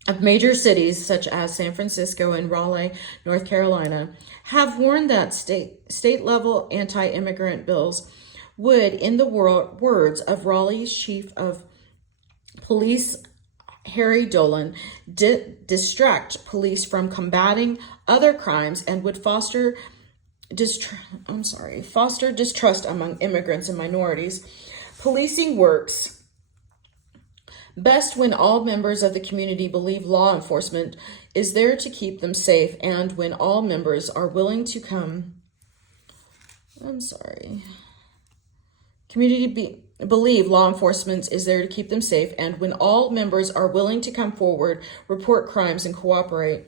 of major cities such as San Francisco and Raleigh, North Carolina, have warned that state-level anti-immigrant bills would, in the words of Raleigh's chief of police, Harry Dolan distract police from combating other crimes and would foster distrust among immigrants and minorities. Policing works best when all members of the community believe law enforcement is there to keep them safe and when all members are willing to come. Believe law enforcement is there to keep them safe and when all members are willing to come forward, report crimes, and cooperate.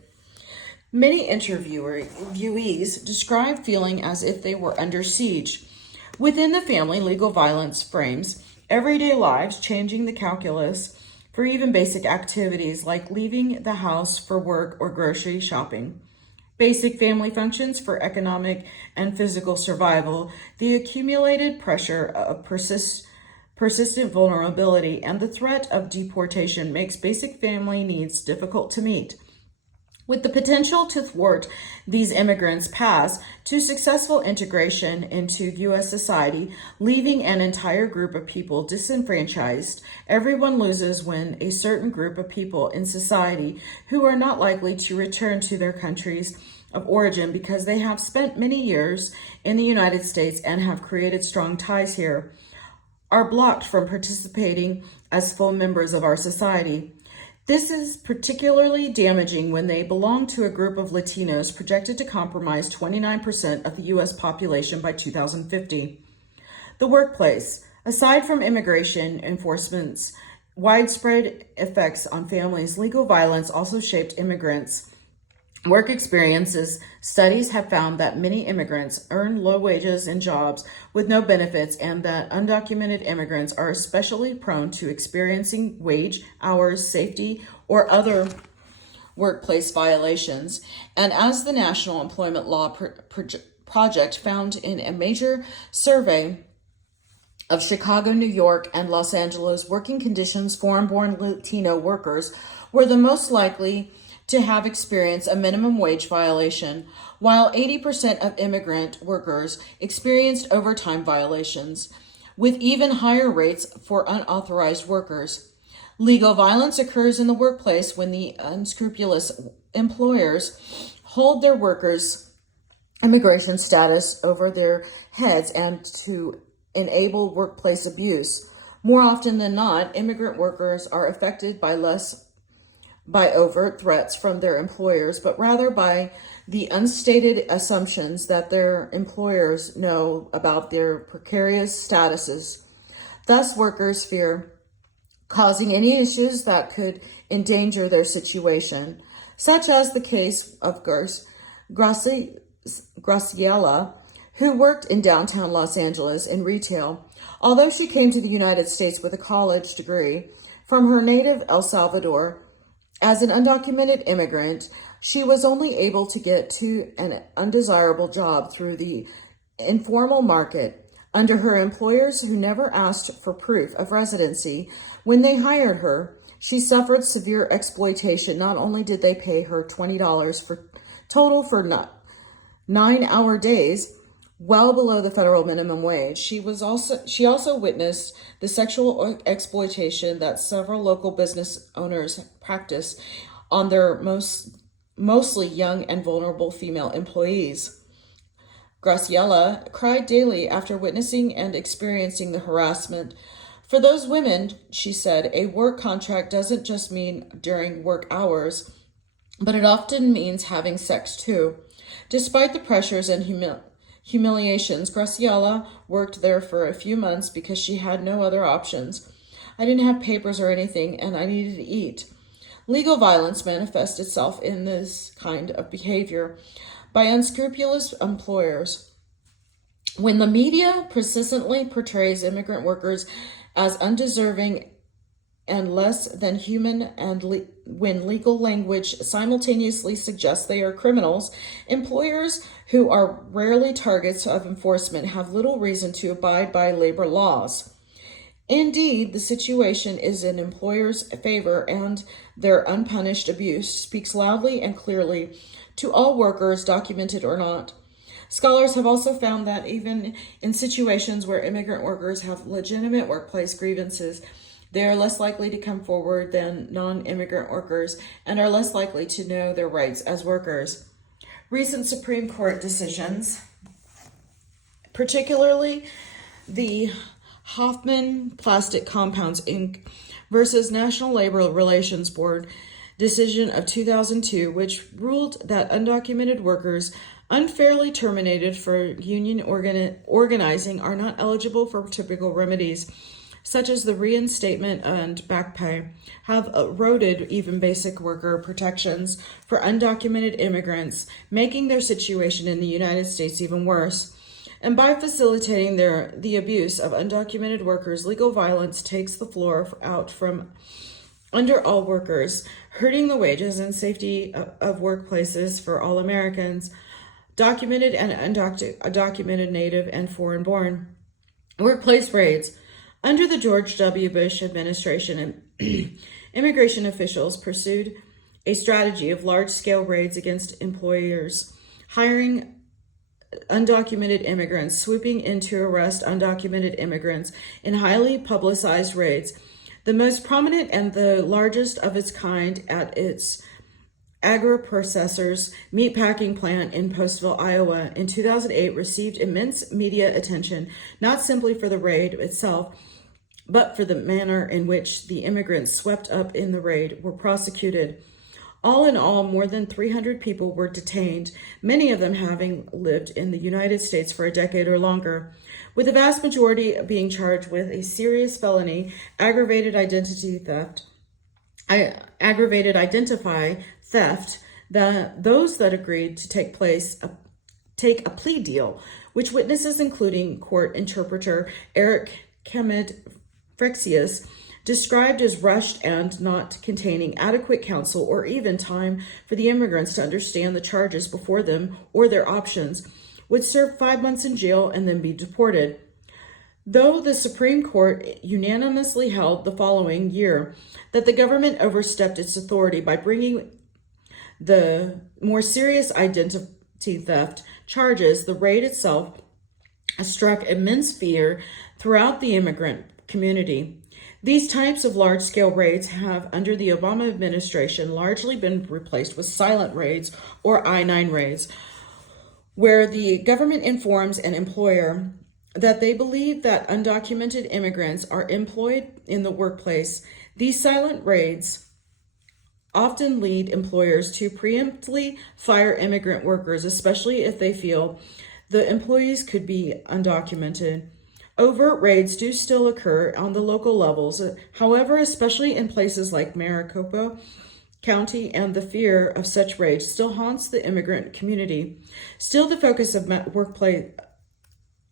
Many interviewees describe feeling as if they were under siege. Within the family, legal violence frames everyday lives, changing the calculus for even basic activities like leaving the house for work or grocery shopping. Basic family functions for economic and physical survival, the accumulated pressure of persistent vulnerability, and the threat of deportation makes basic family needs difficult to meet. With the potential to thwart these immigrants' paths to successful integration into U.S. society, leaving an entire group of people disenfranchised, everyone loses when a certain group of people in society who are not likely to return to their countries of origin because they have spent many years in the United States and have created strong ties here, are blocked from participating as full members of our society. This is particularly damaging when they belong to a group of Latinos projected to comprise 29% of the U.S. population by 2050. The workplace. Aside from immigration enforcement's widespread effects on families, legal violence also shaped immigrants' work experiences. Studies have found that many immigrants earn low wages in jobs with no benefits and that undocumented immigrants are especially prone to experiencing wage, hours, safety, or other workplace violations. And as the National Employment Law Project found in a major survey of Chicago, New York, and Los Angeles, working conditions foreign-born Latino workers were the most likely to have experienced a minimum wage violation, while 80% of immigrant workers experienced overtime violations, with even higher rates for unauthorized workers. Legal violence occurs in the workplace when the unscrupulous employers hold their workers' immigration status over their heads and to enable workplace abuse. More often than not, immigrant workers are affected by overt threats from their employers, but rather by the unstated assumptions that their employers know about their precarious statuses. Thus, workers fear causing any issues that could endanger their situation, such as the case of Graciela, who worked in downtown Los Angeles in retail. Although she came to the United States with a college degree from her native El Salvador, as an undocumented immigrant, she was only able to get to an undesirable job through the informal market under her employers who never asked for proof of residency. When they hired her, she suffered severe exploitation. Not only did they pay her $20 for 9-hour days, well below the federal minimum wage, she also witnessed the sexual exploitation that several local business owners practice on their mostly young and vulnerable female employees. Graciela cried daily after witnessing and experiencing the harassment. For those women, she said, a work contract doesn't just mean during work hours, but it often means having sex too. Despite the pressures and humiliations, Graciela worked there for a few months because she had no other options. I didn't have papers or anything, and I needed to eat. Legal violence manifests itself in this kind of behavior by unscrupulous employers. When the media persistently portrays immigrant workers as undeserving and less than human, and when legal language simultaneously suggests they are criminals, employers who are rarely targets of enforcement have little reason to abide by labor laws. Indeed, the situation is in employers' favor, and their unpunished abuse speaks loudly and clearly to all workers, documented or not. Scholars have also found that even in situations where immigrant workers have legitimate workplace grievances, They are less likely to come forward than non-immigrant workers and are less likely to know their rights as workers. Recent Supreme Court decisions, particularly the Hoffman Plastic Compounds Inc. versus National Labor Relations Board decision of 2002, which ruled that undocumented workers unfairly terminated for union organizing are not eligible for typical remedies, such as the reinstatement and back pay, have eroded even basic worker protections for undocumented immigrants, making their situation in the United States even worse. And by facilitating the abuse of undocumented workers, legal violence takes the floor out from under all workers, hurting the wages and safety of workplaces for all Americans, documented and undocumented, native and foreign-born. Workplace raids. Under the George W. Bush administration, immigration officials pursued a strategy of large-scale raids against employers, hiring undocumented immigrants, swooping in to arrest undocumented immigrants in highly publicized raids. The most prominent and the largest of its kind at its agri-processors meatpacking plant in Postville, Iowa, in 2008 received immense media attention, not simply for the raid itself, but for the manner in which the immigrants swept up in the raid were prosecuted. All in all, more than 300 people were detained, many of them having lived in the United States for a decade or longer, with the vast majority being charged with a serious felony, aggravated identify theft. Those that agreed to take a plea deal, which witnesses, including court interpreter Eric Kemed Frexius, described as rushed and not containing adequate counsel or even time for the immigrants to understand the charges before them or their options, would serve 5 months in jail and then be deported. Though the Supreme Court unanimously held the following year that the government overstepped its authority by bringing the more serious identity theft charges, the raid itself struck immense fear throughout the immigrant community. These types of large-scale raids have, under the Obama administration, largely been replaced with silent raids or I-9 raids, where the government informs an employer that they believe that undocumented immigrants are employed in the workplace. These silent raids often lead employers to preemptively fire immigrant workers, especially if they feel the employees could be undocumented. Overt raids do still occur on the local levels, however, especially in places like Maricopa County, and the fear of such raids still haunts the immigrant community. Still, the focus of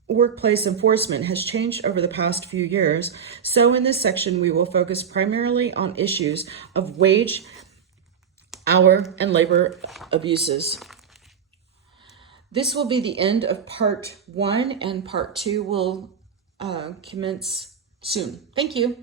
workplace enforcement has changed over the past few years. So in this section, we will focus primarily on issues of wage, hour, and labor abuses. This will be the end of part 1, and part 2 will commence soon. Thank you.